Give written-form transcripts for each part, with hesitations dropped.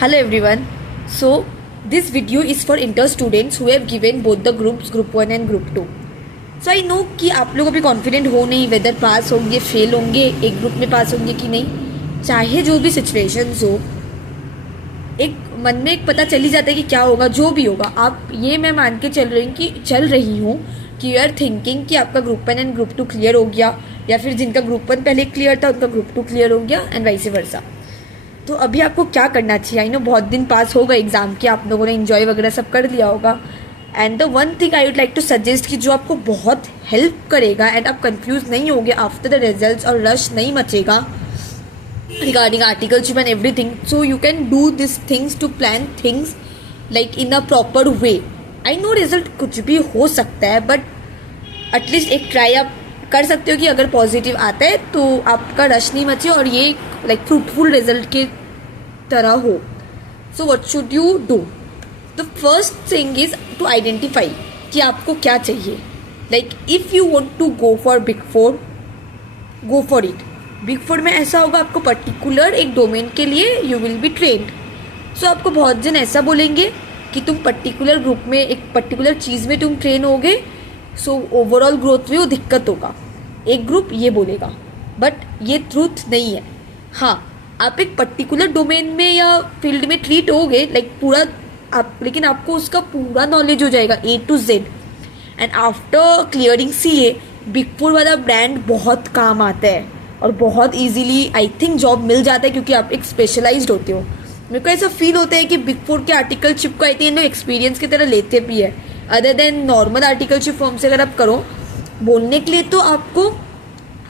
Hello everyone. So this video is for inter students who have given both the groups, group 1 and group 2. So I know कि आप लोग अभी confident हो नहीं weather पास होंगे fail होंगे, एक ग्रुप में पास होंगे कि नहीं. चाहे जो भी सिचुएशंस हो, एक मन में एक पता चल ही जाता है कि क्या होगा, जो भी होगा. आप ये मैं मान के चल रही हूँ कि यू आर थिंकिंग कि आपका ग्रुप 1 एंड ग्रुप 2 क्लियर हो गया, या फिर जिनका ग्रुप 1 पहले क्लियर था उनका ग्रुप 2 क्लियर हो गया एंड वाइस वर्सा. तो अभी आपको क्या करना चाहिए? आई नो बहुत दिन पास हो गए एग्जाम के, आप लोगों ने एंजॉय वगैरह सब कर लिया होगा. And the one thing I would like to suggest कि जो आपको बहुत हेल्प करेगा एंड आप कंफ्यूज नहीं होगे आफ्टर द रिजल्ट्स और रश नहीं मचेगा regarding articleship and everything. So you can do this things to plan things like in a proper way. I know result कुछ भी हो सकता है, बट एटलीस्ट एक ट्राई आप कर सकते हो कि अगर पॉजिटिव आता है तो आपका रश नहीं मचे और ये लाइक फ्रूटफुल रिजल्ट के तरह हो. So what should you do? The first thing is to identify कि आपको क्या चाहिए. Like if you want to go for big four, go for it. Big four में ऐसा होगा आपको पर्टिकुलर एक डोमेन के लिए you will be trained. So आपको बहुत जन ऐसा बोलेंगे कि तुम पर्टिकुलर ग्रुप में एक पर्टिकुलर चीज़ में तुम ट्रेन होगे, सो ओवरऑल ग्रोथ में वो दिक्कत होगा. एक ग्रुप ये बोलेगा, बट ये ट्रूथ नहीं है. हाँ, आप एक पर्टिकुलर डोमेन में या फील्ड में ट्रीट होगे लाइक पूरा आप, लेकिन आपको उसका पूरा नॉलेज हो जाएगा A to Z. And after clearing CA, big four वाला ब्रांड बहुत काम आता है और बहुत इजीली आई थिंक जॉब मिल जाता है, क्योंकि आप एक स्पेशलाइज्ड होते हो. मेरे को ऐसा फील होता है कि बिग फोर के आर्टिकलशिप को आई थिंक एक्सपीरियंस की तरह लेते भी है. Other than normal articleship form से अगर आप करो बोलने के लिए तो आपको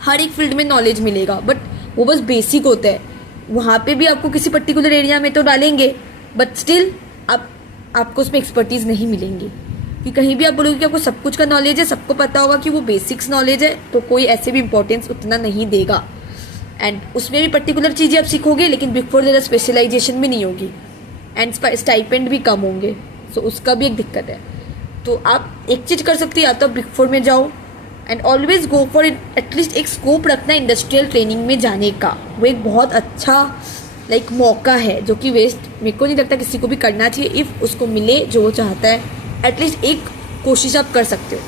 हर एक फील्ड में नॉलेज मिलेगा, बट वो बस बेसिक होता है. वहाँ पे भी आपको किसी पर्टिकुलर एरिया में तो डालेंगे, बट स्टिल आपको उसमें एक्सपर्टीज नहीं मिलेंगी. कि कहीं भी आप बोलोगे कि आपको सब कुछ का नॉलेज है, सबको पता होगा कि वो बेसिक्स नॉलेज है, तो कोई ऐसे भी इंपॉर्टेंस उतना नहीं देगा. एंड उसमें भी पर्टिकुलर चीज़ें आप सीखोगे, लेकिन बिग फोर जैसा स्पेशलाइजेशन भी नहीं होगी एंड स्टाइपेंड भी कम होंगे. सो उसका भी एक दिक्कत है. तो आप एक चीज़ कर सकते हो, या तो बिग फोर में जाओ and always go for at least एक स्कोप रखना इंडस्ट्रियल ट्रेनिंग में जाने का. वो एक बहुत अच्छा लाइक मौका है जो कि वेस्ट मेरे को नहीं लगता किसी को भी करना चाहिए. इफ़ उसको मिले जो वो चाहता है, एटलीस्ट एक कोशिश आप कर सकते हो.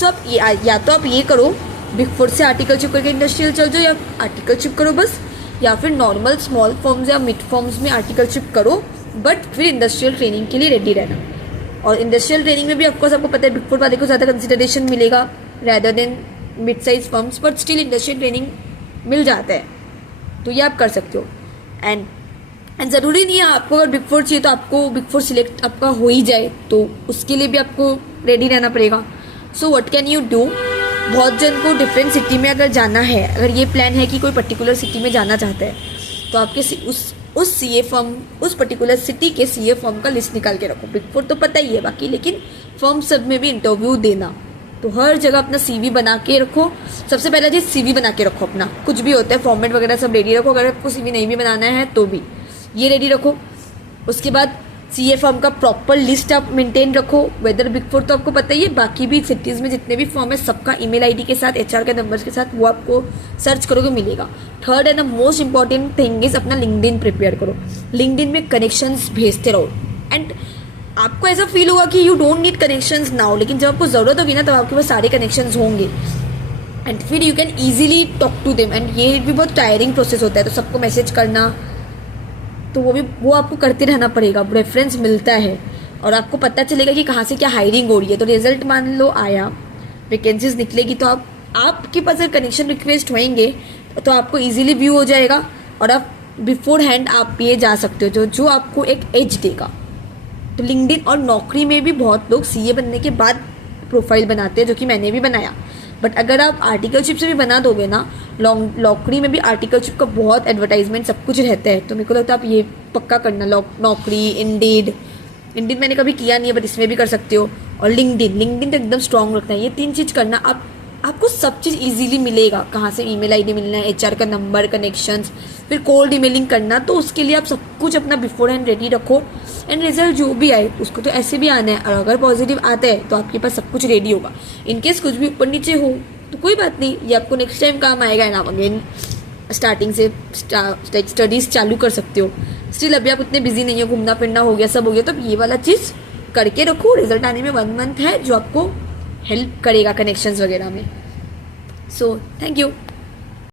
सो आप या तो आप ये करो, बिग फोर से आर्टिकलशिप करके इंडस्ट्रियल चल जाओ, या आर्टिकलशिप करो बस, या फिर नॉर्मल स्मॉल फॉर्म्स या मिड फॉर्म्स में आर्टिकलशिप करो, बट फिर इंडस्ट्रियल ट्रेनिंग के लिए रेडी रहना. और इंडस्ट्रियल ट्रेनिंग में भी ऑफकोर्स आपको पता है बिग फोर वाले को ज़्यादा कंसिडरेशन मिलेगा rather than mid size firms, but still industrial training मिल जाता है, तो ये आप कर सकते हो. एंड ज़रूरी नहीं है आपको अगर बिग फोर चाहिए तो आपको बिग फोर सिलेक्ट आपका हो ही जाए, तो उसके लिए भी आपको रेडी रहना पड़ेगा. So what can you do? बहुत जन को डिफरेंट सिटी में अगर जाना है, अगर ये प्लान है कि कोई पर्टिकुलर सिटी में जाना चाहता है, तो आपके उस CA फॉर्म, उस पर्टिकुलर सिटी के CA फॉर्म का लिस्ट निकाल के रखो. बिग फोर तो पता ही है बाकी, लेकिन फॉर्म सब में भी इंटरव्यू देना. तो हर जगह अपना CV बना के रखो. सबसे पहला चीज़ CV बना के रखो अपना. कुछ भी होता है फॉर्मेट वगैरह सब रेडी रखो. अगर आपको CV नहीं भी बनाना है तो भी ये रेडी रखो. उसके बाद CA फॉर्म का प्रॉपर लिस्ट आप मेंटेन रखो. वेदर बिग फोर तो आपको पता ही है, बाकी भी सिटीज़ में जितने भी फॉर्म है सबका ईमेल ID के साथ, HR के नंबर्स के साथ, वो आपको सर्च करोगे मिलेगा. Third and the most important thing is अपना लिंक्डइन प्रिपेयर करो. लिंक्डइन में कनेक्शंस भेजते रहो. एंड आपको ऐसा फील होगा कि you don't need connections now, लेकिन जब आपको ज़रूरत होगी ना तब आपके पास सारे कनेक्शंस होंगे एंड फिर you can easily talk to them. And ये भी बहुत टायरिंग प्रोसेस होता है, तो सबको मैसेज करना, तो वो आपको करते रहना पड़ेगा. रेफरेंस मिलता है और आपको पता चलेगा कि कहाँ से क्या हायरिंग हो रही है. तो रिजल्ट मान लो आया, वैकेंसीज निकलेगी, तो आपके पास अगर कनेक्शन रिक्वेस्ट होंगे तो आपको ईजिली व्यू हो जाएगा और आप बिफोर हैंड आप ये जा सकते हो, जो आपको एक एज देगा. तो लिंक्डइन और नौकरी में भी बहुत लोग CA बनने के बाद प्रोफाइल बनाते हैं, जो कि मैंने भी बनाया. बट अगर आप आर्टिकलशिप से भी बना दोगे ना, नौकरी में भी आर्टिकलशिप का बहुत एडवर्टाइजमेंट सब कुछ रहता है. तो मेरे को लगता है आप ये पक्का करना. नौकरी, इंडीड मैंने कभी किया नहीं है, बट इसमें भी कर सकते हो. और लिंक्डइन तो एकदम स्ट्रॉन्ग रखना है. ये 3 चीज़ करना, आपको सब चीज़ इजीली मिलेगा. कहाँ से ईमेल ID मिलना है, HR का नंबर, कनेक्शंस, फिर कोल्ड ईमेलिंग करना. तो उसके लिए आप सब कुछ अपना बिफोर हैंड रेडी रखो. एंड रिजल्ट जो भी आए उसको तो ऐसे भी आना है, और अगर पॉजिटिव आता है तो आपके पास सब कुछ रेडी होगा. इनकेस कुछ भी ऊपर नीचे हो तो कोई बात नहीं, ये आपको नेक्स्ट टाइम काम आएगा. एंड अगेन स्टार्टिंग से स्टडीज़ चालू कर सकते हो। स्टिल अभी आप उतने बिजी नहीं हो, घूमना फिरना हो गया, सब हो गया, तो ये वाला चीज़ करके रखो। रिजल्ट आने में 1 मंथ है जो आपको हेल्प करेगा कनेक्शंस वगैरह में। So thank you.